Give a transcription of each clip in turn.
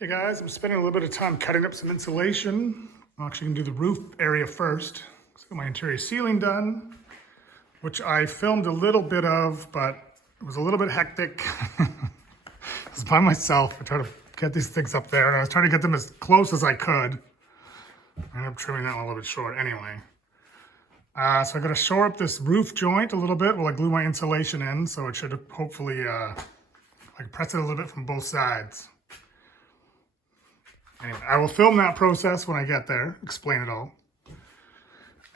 Hey guys, I'm spending a little bit of time cutting up some insulation. I'm actually gonna do the roof area first. So I got my interior ceiling done, which I filmed a little bit of, but it was a little bit hectic. I was by myself. I tried to get these things up there, and I was trying to get them as close as I could. I ended up trimming that one a little bit short anyway. So I gotta shore up this roof joint a little bit while I glue my insulation in, so it should hopefully, I can press it a little bit from both sides. Anyway, I will film that process when I get there, explain it all.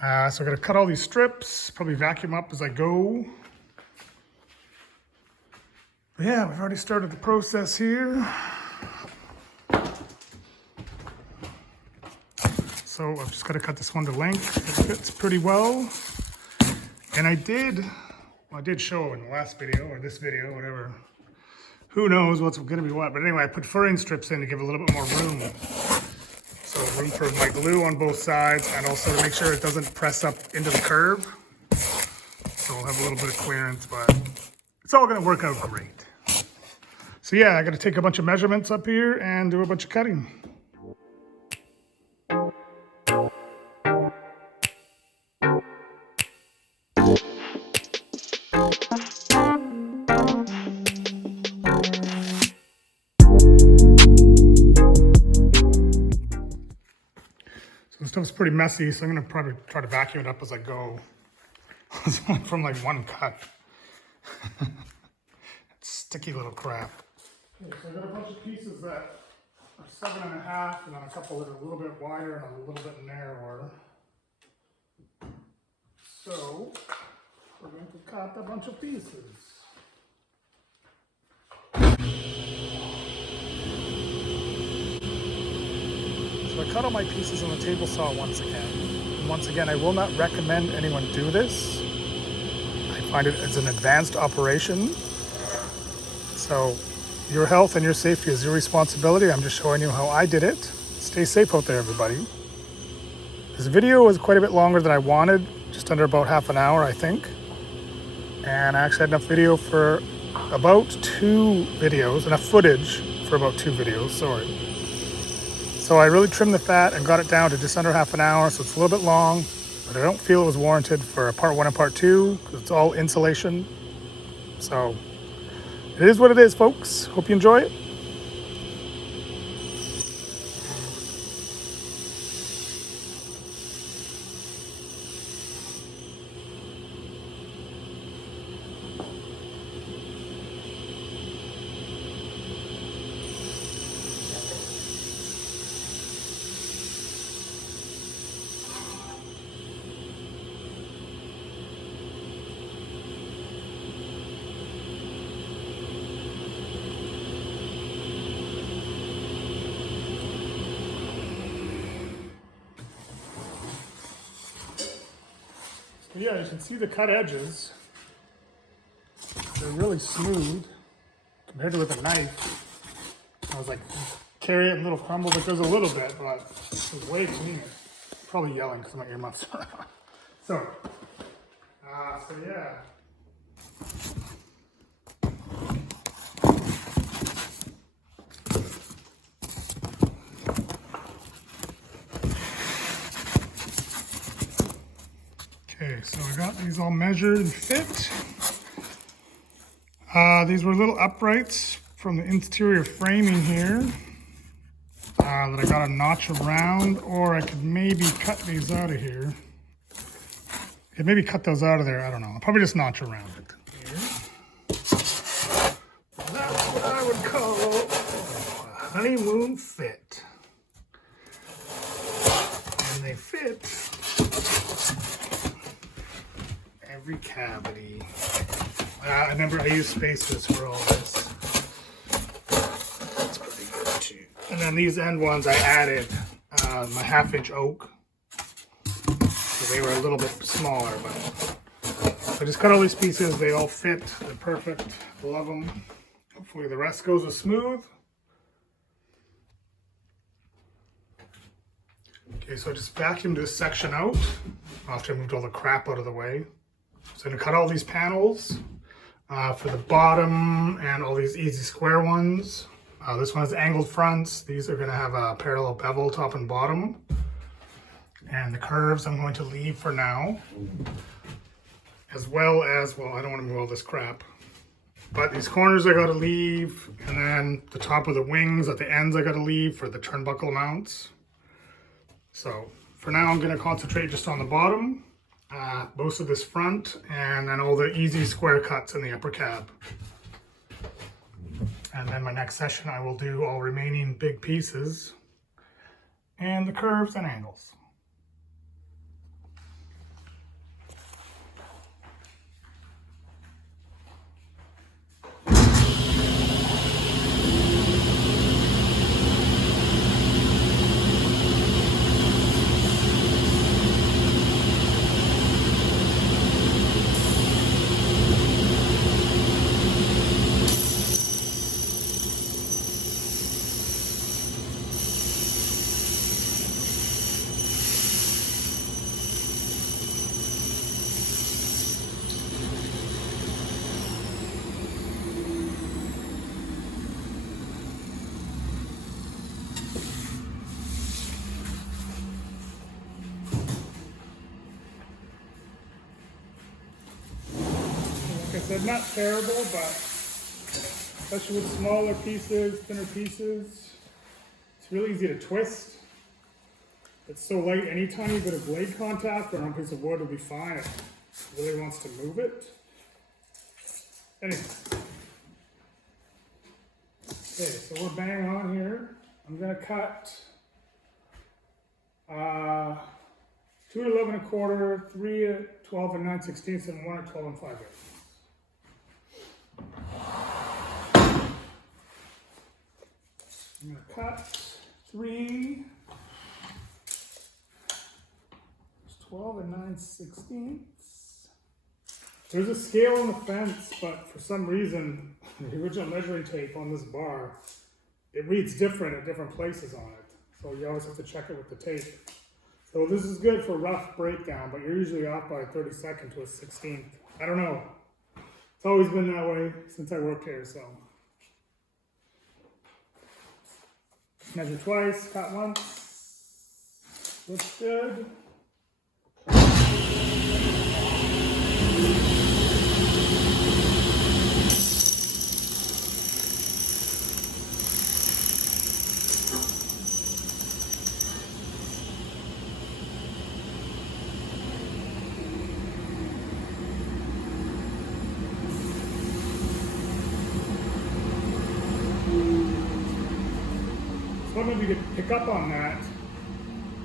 So I'm gonna cut all these strips, probably vacuum up as I go. But yeah, we've already started the process here. So I've just gotta cut this one to length. It fits pretty well. And I did show in the last video, or this video, whatever. Who knows what's gonna be what, but anyway, I put furring strips in to give a little bit more room. So room for my glue on both sides, and also to make sure it doesn't press up into the curb. So we'll have a little bit of clearance, but it's all gonna work out great. So yeah, I gotta take a bunch of measurements up here and do a bunch of cutting. This stuff's pretty messy, so I'm gonna probably try to vacuum it up as I go. It's only from like one cut. Sticky little crap. Okay, so I got a bunch of pieces that are 7.5, and then a couple that are a little bit wider and a little bit narrower. So we're going to cut a bunch of pieces. So I cut all my pieces on the table saw once again. And once again, I will not recommend anyone do this. I find it as an advanced operation. So your health and your safety is your responsibility. I'm just showing you how I did it. Stay safe out there, everybody. This video was quite a bit longer than I wanted, just under about half an hour, I think. And I actually had enough video for about 2 videos, enough footage for about 2 videos, sorry. So I really trimmed the fat and got it down to just under half an hour, so it's a little bit long, but I don't feel it was warranted for part 1 and part 2, because it's all insulation. So it is what it is, folks. Hope you enjoy it. Yeah, you can see the cut edges. They're really smooth compared to with a knife. I was like, carry it in little crumbles. It goes a little bit, but it's way cleaner. Probably yelling because my earmuffs are on. So yeah. Okay, so I got these all measured and fit. These were little uprights from the interior framing here that I got a notch around, or I could maybe cut these out of here. Yeah, maybe cut those out of there, I don't know. I'll probably just notch around it. Here. That's what I would call a honeymoon fit. And they fit every cavity. I remember I used spacers for all this. That's pretty good too. And then these end ones I added my 1/2-inch oak. So they were a little bit smaller, but I just cut all these pieces. They all fit. They're perfect. Love them. Hopefully the rest goes as smooth. Okay, so I just vacuumed this section out after I moved all the crap out of the way. So I'm gonna cut all these panels for the bottom and all these easy square ones. This one has angled fronts. These are going to have a parallel bevel top and bottom. And the curves I'm going to leave for now. As well as, well, I don't want to move all this crap. But these corners I got to leave. And then the top of the wings at the ends I got to leave for the turnbuckle mounts. So for now I'm going to concentrate just on the bottom. Most of this front. And then all the easy square cuts in the upper cab. And then my next session I will do all remaining big pieces and the curves and angles. Like I said, not terrible, but especially with smaller pieces, thinner pieces, it's really easy to twist. It's so light, any tiny bit of blade contact or on a piece of wood will be fine. It really wants to move it. Anyway. Okay, so we're bang on here. I'm gonna cut 2 at 11 1/4, 3 at 12 9/16, and 1 at 12 5/8. I'm going to cut 3, 12 9/16. There's a scale on the fence, but for some reason, the original measuring tape on this bar, it reads different at different places on it. So you always have to check it with the tape. So this is good for rough breakdown, but you're usually off by a 32nd to a 16th. I don't know. It's always been that way since I worked here, so. Measure twice, cut once. Looks good. I don't know if you could pick up on that,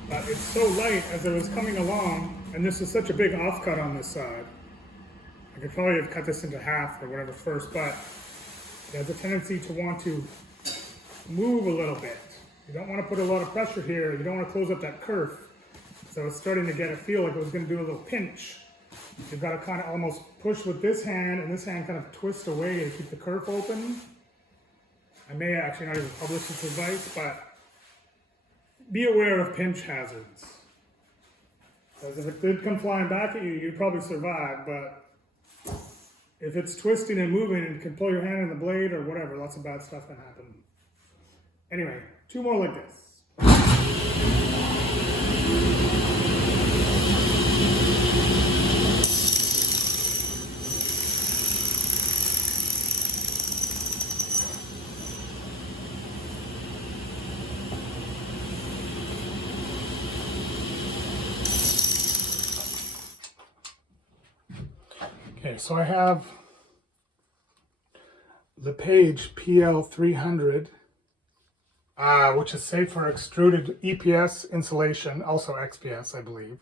but it's so light as it was coming along, and this is such a big offcut on this side. I could probably have cut this into half or whatever first, but it has a tendency to want to move a little bit. You don't want to put a lot of pressure here. You don't want to close up that kerf. So it's starting to get a feel like it was going to do a little pinch. You've got to kind of almost push with this hand, and this hand kind of twist away to keep the kerf open. I may actually not even publish this advice, but be aware of pinch hazards. Because if it did come flying back at you, you'd probably survive, but if it's twisting and moving and you can pull your hand in the blade or whatever, lots of bad stuff can happen. Anyway, 2 more like this. Okay, so I have the Page PL300, which is safe for extruded EPS insulation, also XPS, I believe,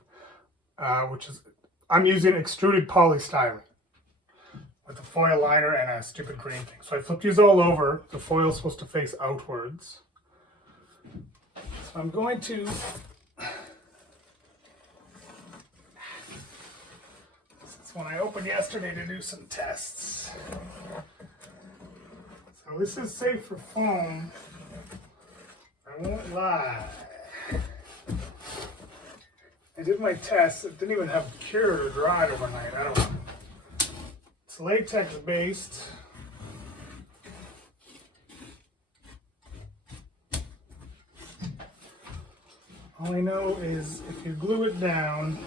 which is, I'm using extruded polystyrene with a foil liner and a stupid green thing. So I flipped these all over. The foil is supposed to face outwards. So I'm going to one I opened yesterday to do some tests. So this is safe for foam. I won't lie. I did my tests. It didn't even have cured or dried overnight. I don't know. It's latex based. All I know is if you glue it down,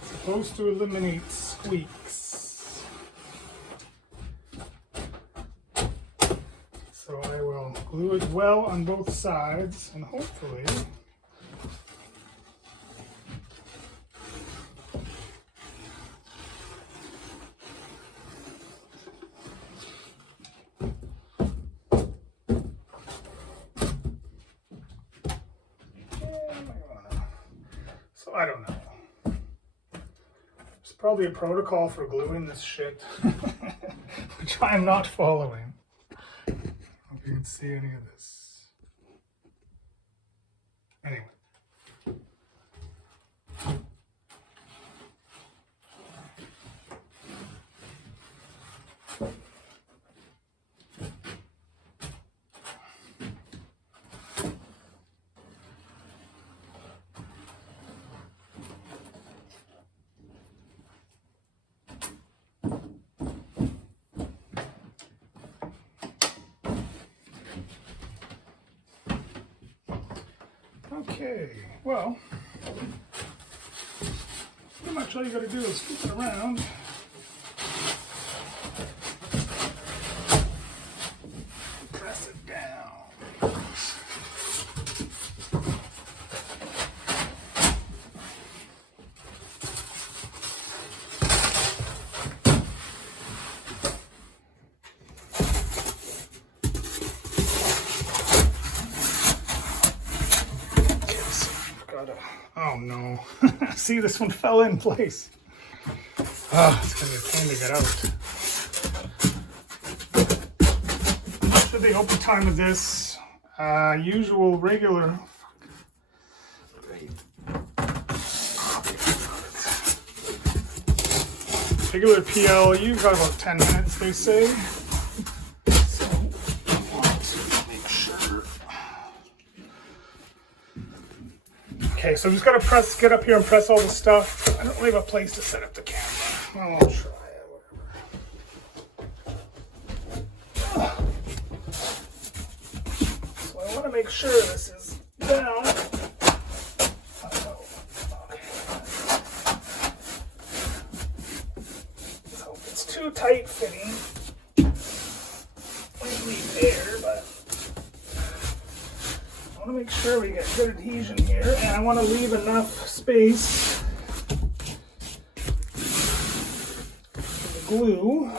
it's supposed to eliminate squeaks. So I will glue it well on both sides and hopefully I don't know. There's probably a protocol for gluing this shit, which I'm not following. I don't know if you can see any of this. Anyway. Okay, well, pretty much all you gotta do is scoop it around. Press it down. Oh no. See, this one fell in place. Ah, it's gonna be a pain to get out. So the open time of this, usual regular PL, you've got about 10 minutes, they say. So I want to make sure. Okay, so I'm just gotta get up here and press all the stuff. I don't really have a place to set up the camera. I'll try it, whatever. So I want to make sure this is down. Okay. So if it's too tight fitting, might leave air, but I want to make sure we get good adhesion here, and I want to leave enough space for the glue.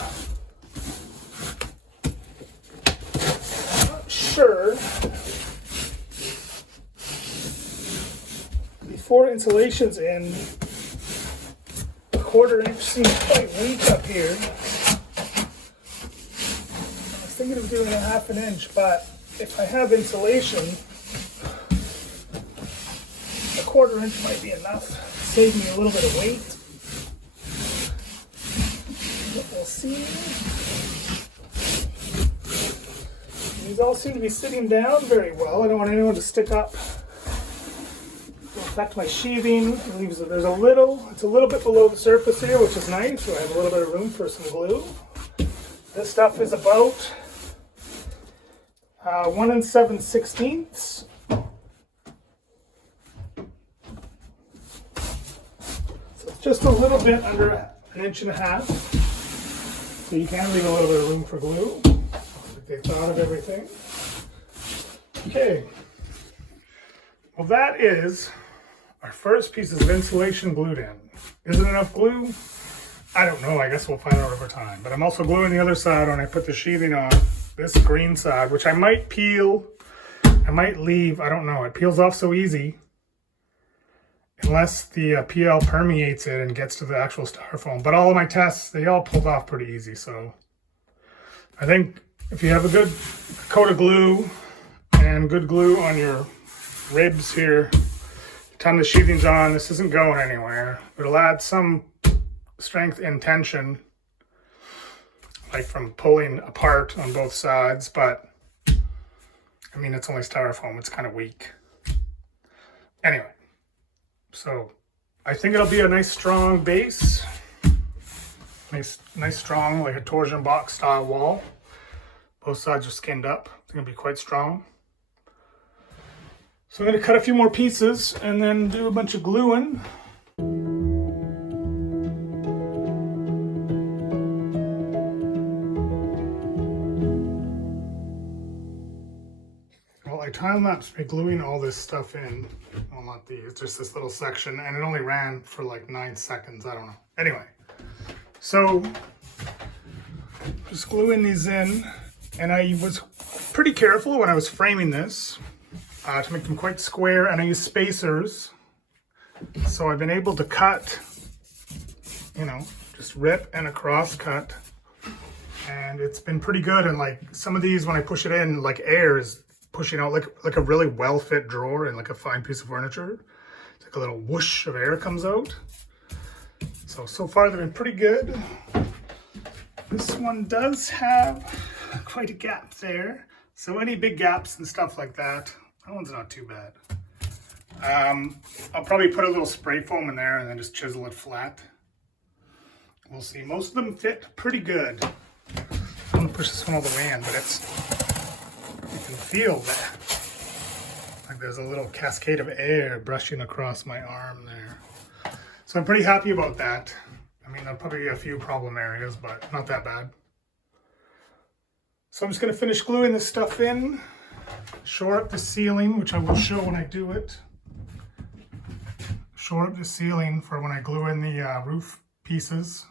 I'm not sure. Before insulation's in, a 1/4 inch seems quite weak up here. I was thinking of doing a 1/2 inch, but if I have insulation, a 1/4 inch might be enough. Save me a little bit of weight. But we'll see. These all seem to be sitting down very well. I don't want anyone to stick up. Back to my sheathing. There's it's a little bit below the surface here, which is nice. So I have a little bit of room for some glue. This stuff is about 1 7/16. Just a little bit under 1.5 inches. So you can leave a little bit of room for glue. They thought of everything. Okay. Well, that is our first pieces of insulation glued in. Is it enough glue? I don't know. I guess we'll find out over time. But I'm also gluing the other side when I put the sheathing on. This green side, which I might peel. I might leave. I don't know. It peels off so easy. Unless the PL permeates it and gets to the actual styrofoam. But all of my tests, they all pulled off pretty easy. So I think if you have a good coat of glue and good glue on your ribs here, time the sheathing's on, this isn't going anywhere. It'll add some strength and tension, like from pulling apart on both sides. But I mean, it's only styrofoam. It's kind of weak. Anyway. So I think it'll be a nice strong base, nice strong, like a torsion box style wall. Both sides are skinned up. It's gonna be quite strong. So I'm going to cut a few more pieces and then do a bunch of gluing. Well, I time-lapsed me gluing all this stuff in. Well, not these, just this little section, and it only ran for like 9 seconds. I don't know. Anyway, so just gluing these in, and I was pretty careful when I was framing this to make them quite square, and I used spacers. So I've been able to cut, you know, just rip and a cross cut, and it's been pretty good. And like some of these, when I push it in, like air is pushing out like a really well fit drawer and like a fine piece of furniture. It's like a little whoosh of air comes out. So far they've been pretty good. This one does have quite a gap there. So any big gaps and stuff like that, that one's not too bad. I'll probably put a little spray foam in there and then just chisel it flat. We'll see. Most of them fit pretty good. I'm gonna push this one all the way in, but it's, you can feel that. Like there's a little cascade of air brushing across my arm there. So I'm pretty happy about that. I mean, there'll probably be a few problem areas, but not that bad. So I'm just gonna finish gluing this stuff in, shore up the ceiling, which I will show when I do it. Shore up the ceiling for when I glue in the roof pieces,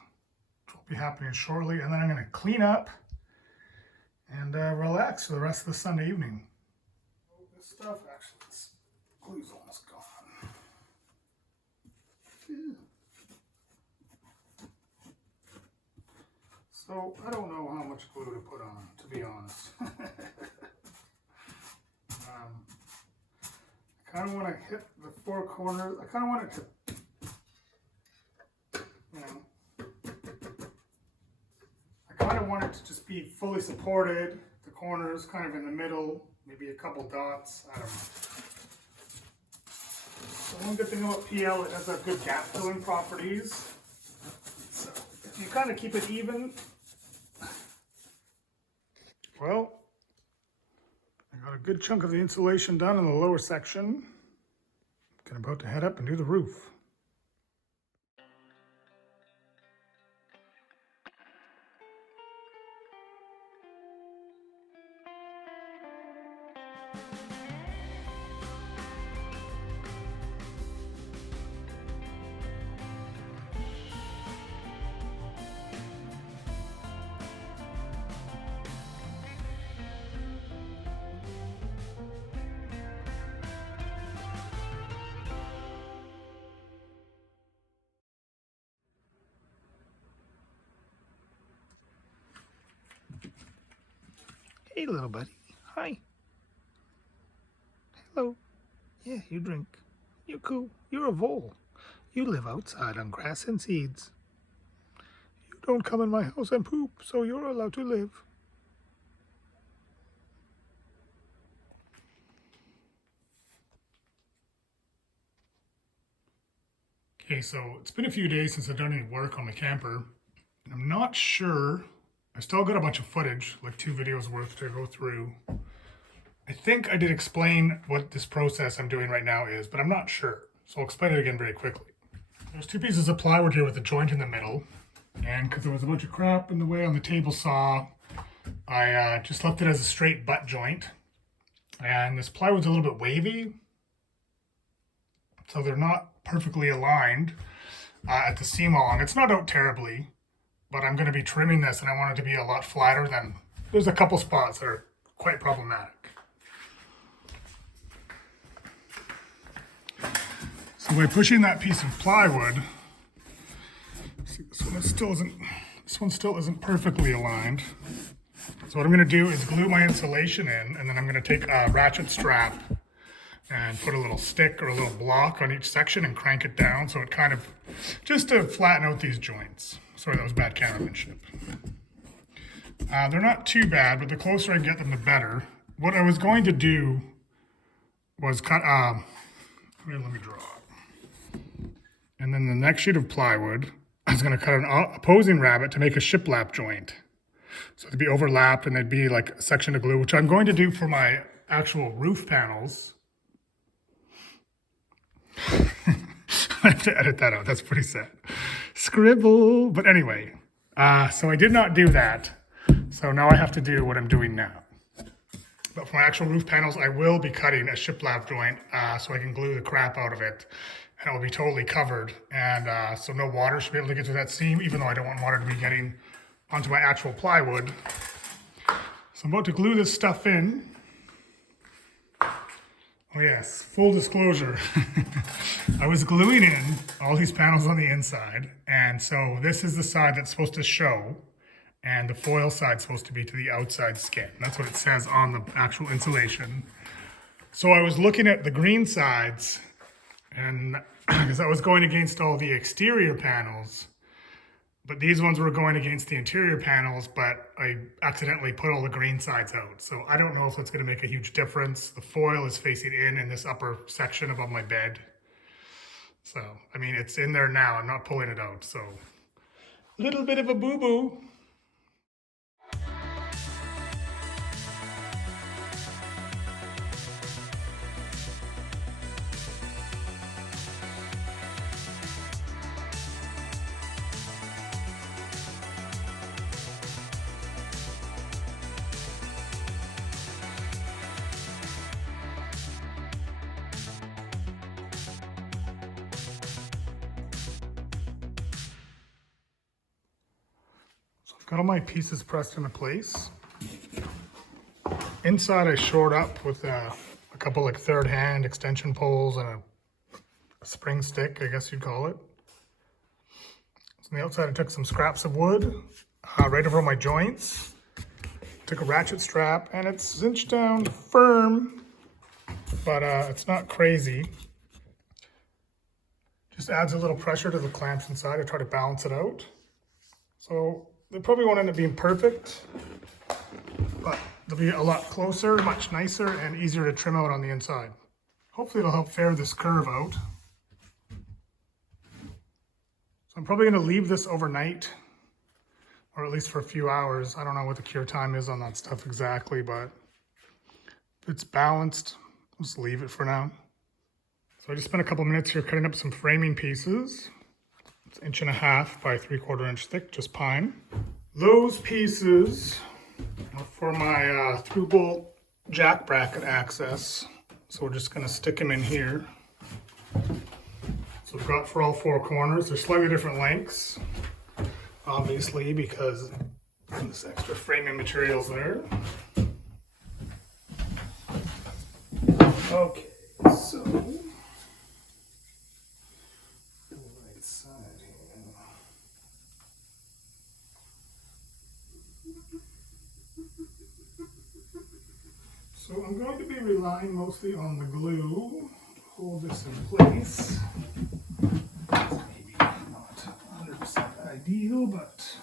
which will be happening shortly. And then I'm gonna clean up and relax for the rest of the Sunday evening. This stuff, actually, this glue's almost gone. So I don't know how much glue to put on, to be honest. I kind of want to hit the 4 corners. I kind of want it to, you know, I kind of want it to just be fully supported. The corners kind of in the middle, maybe a couple dots. I don't know. So one good thing about PL, it has good gap filling properties. So if you kind of keep it even, well, I got a good chunk of the insulation done in the lower section. I'm about to head up and do the roof. Hey, little buddy. Hi. Hello. Yeah, you drink. You're cool. You're a vole. You live outside on grass and seeds. You don't come in my house and poop, so you're allowed to live. Okay, so it's been a few days since I've done any work on the camper, and I'm not sure. I still got a bunch of footage, like 2 videos worth to go through. I think I did explain what this process I'm doing right now is, but I'm not sure. So I'll explain it again very quickly. There's 2 pieces of plywood here with a joint in the middle. And because there was a bunch of crap in the way on the table saw, I just left it as a straight butt joint. And this plywood's a little bit wavy, so they're not perfectly aligned at the seam along. It's not out terribly, but I'm going to be trimming this and I want it to be a lot flatter than, there's a couple spots that are quite problematic. So by pushing that piece of plywood, see, this one still isn't perfectly aligned. So what I'm going to do is glue my insulation in, and then I'm going to take a ratchet strap and put a little stick or a little block on each section and crank it down so it kind of, just to flatten out these joints. Sorry, that was bad cameramanship. They're not too bad, but the closer I get them, the better. What I was going to do was cut, let me draw it. And then the next sheet of plywood, I was going to cut an opposing rabbet to make a shiplap joint. So they'd be overlapped and they'd be like a section of glue, which I'm going to do for my actual roof panels. I have to edit that out. That's pretty sad. Scribble. But anyway, so I did not do that. So now I have to do what I'm doing now. But for my actual roof panels, I will be cutting a shiplap joint so I can glue the crap out of it. And it will be totally covered. And so no water should be able to get to that seam, even though I don't want water to be getting onto my actual plywood. So I'm about to glue this stuff in. Oh yes, full disclosure. I was gluing in all these panels on the inside. And so this is the side that's supposed to show. And the foil side's supposed to be to the outside skin. That's what it says on the actual insulation. So I was looking at the green sides, and because I was going against all the exterior panels, but these ones were going against the interior panels, but I accidentally put all the green sides out. So I don't know if that's gonna make a huge difference. The foil is facing in this upper section above my bed. So, I mean, it's in there now. I'm not pulling it out. So, a little bit of a boo-boo. Got all my pieces pressed into place. Inside I shored up with a couple like third hand extension poles and a spring stick, I guess you'd call it. So on the outside I took some scraps of wood right over my joints. Took a ratchet strap and it's cinched down firm, but it's not crazy. Just adds a little pressure to the clamps inside. I try to balance it out. So they probably won't end up being perfect, but they'll be a lot closer, much nicer, and easier to trim out on the inside. Hopefully it'll help fair this curve out. So I'm probably going to leave this overnight, or at least for a few hours. I don't know what the cure time is on that stuff exactly, but if it's balanced, I'll just leave it for now. So I just spent a couple minutes here cutting up some framing pieces. It's 1.5 inch by 3/4 inch thick, just pine. Those pieces are for my through bolt jack bracket access. So we're just gonna stick them in here. So we've got for all 4 corners. They're slightly different lengths, obviously, because this extra framing material's there. Okay, so so I'm going to be relying mostly on the glue to hold this in place. Maybe not 100% ideal, but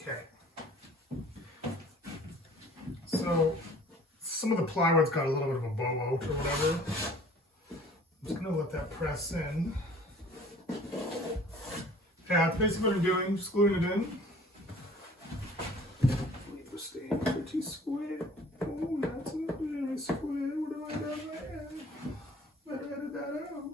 okay. So some of the plywood's got a little bit of a bow out or whatever. I'm just gonna let that press in. Yeah, that's basically what I'm doing, just gluing it in. Leave it staying pretty square. Oh, that's not very square. What have I done there? Better edit that out.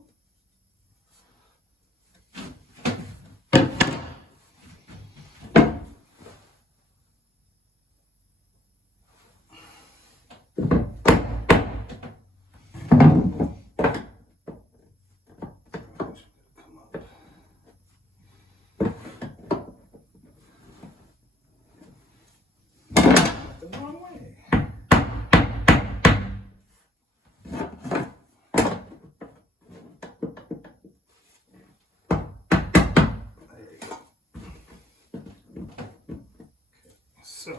The wrong way. There you go. Okay, so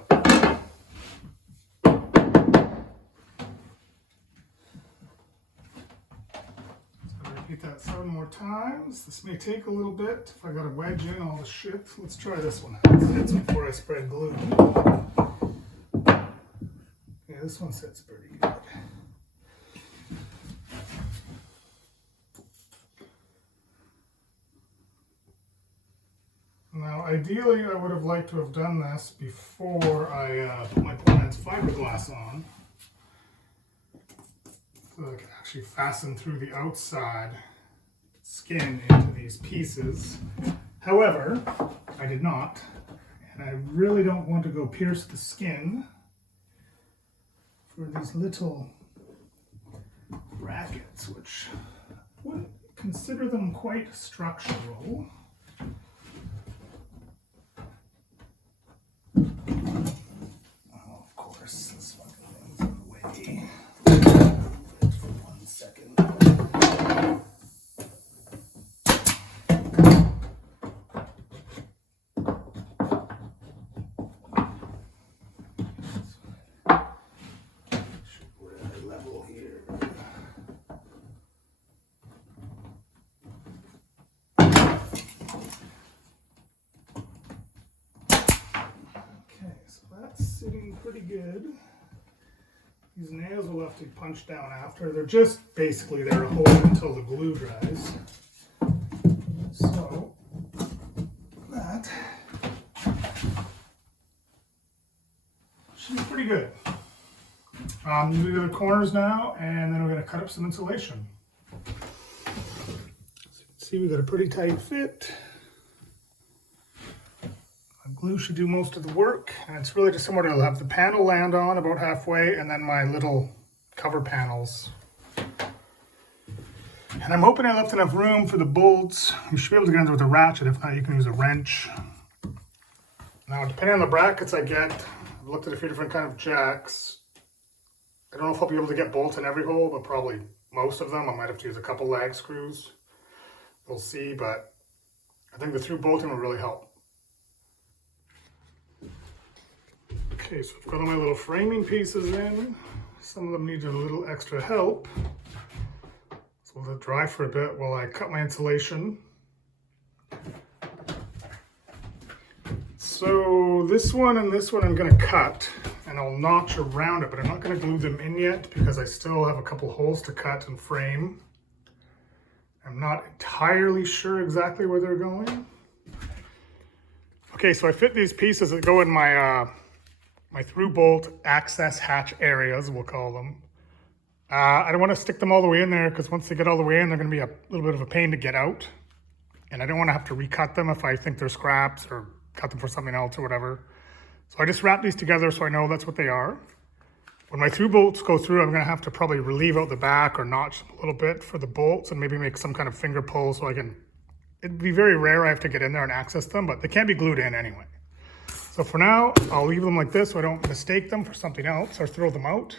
7 more times. This may take a little bit if I got to wedge in all the shit. Let's try this one. It sits before I spread glue. Yeah, this one sits pretty good. Now, ideally, I would have liked to have done this before I put my Plans fiberglass on, so I can actually fasten through the outside skin into these pieces. However, I did not, and I really don't want to go pierce the skin for these little brackets, which I wouldn't consider them quite structural. Of course, this fucking thing's in the way. Wait for 1 second. We're at a level here. That's sitting pretty good. These nails will have to punch down after. They're just basically there to hold until the glue dries. So that should be pretty good. You do the corners now, and then we're going to cut up some insulation. So you can see we got a pretty tight fit. Glue should do most of the work, and it's really just somewhere to have the panel land on about halfway, and then my little cover panels. And I'm hoping I left enough room for the bolts. You should be able to get in there with a ratchet. If not, you can use a wrench. Now, depending on the brackets I get, I've looked at a few different kind of jacks. I don't know if I'll be able to get bolts in every hole, but probably most of them. I might have to use a couple lag screws. We'll see, but I think the through bolting will really help. Okay, so I've got all my little framing pieces in. Some of them need a little extra help. So we'll let it dry for a bit while I cut my insulation. So this one and this one I'm going to cut, and I'll notch around it, but I'm not going to glue them in yet because I still have a couple holes to cut and frame. I'm not entirely sure exactly where they're going. Okay, so I fit these pieces that go in my my through bolt access hatch areas, we'll call them. I don't want to stick them all the way in there because once they get all the way in, they're going to be a little bit of a pain to get out. And I don't want to have to recut them if I think they're scraps or cut them for something else or whatever. So I just wrap these together so I know that's what they are. When my through bolts go through, I'm going to have to probably relieve out the back or notch them a little bit for the bolts and maybe make some kind of finger pull so I can... It'd be very rare I have to get in there and access them, but they can't be glued in anyway. So for now, I'll leave them like this so I don't mistake them for something else or throw them out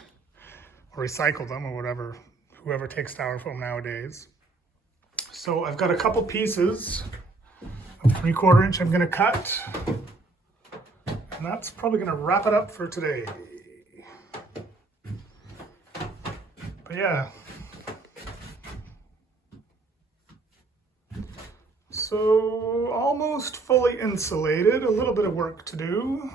or recycle them or whatever, whoever takes styrofoam nowadays. So I've got a couple pieces of 3/4 inch I'm gonna cut. And that's probably gonna wrap it up for today. But yeah. So almost fully insulated, a little bit of work to do.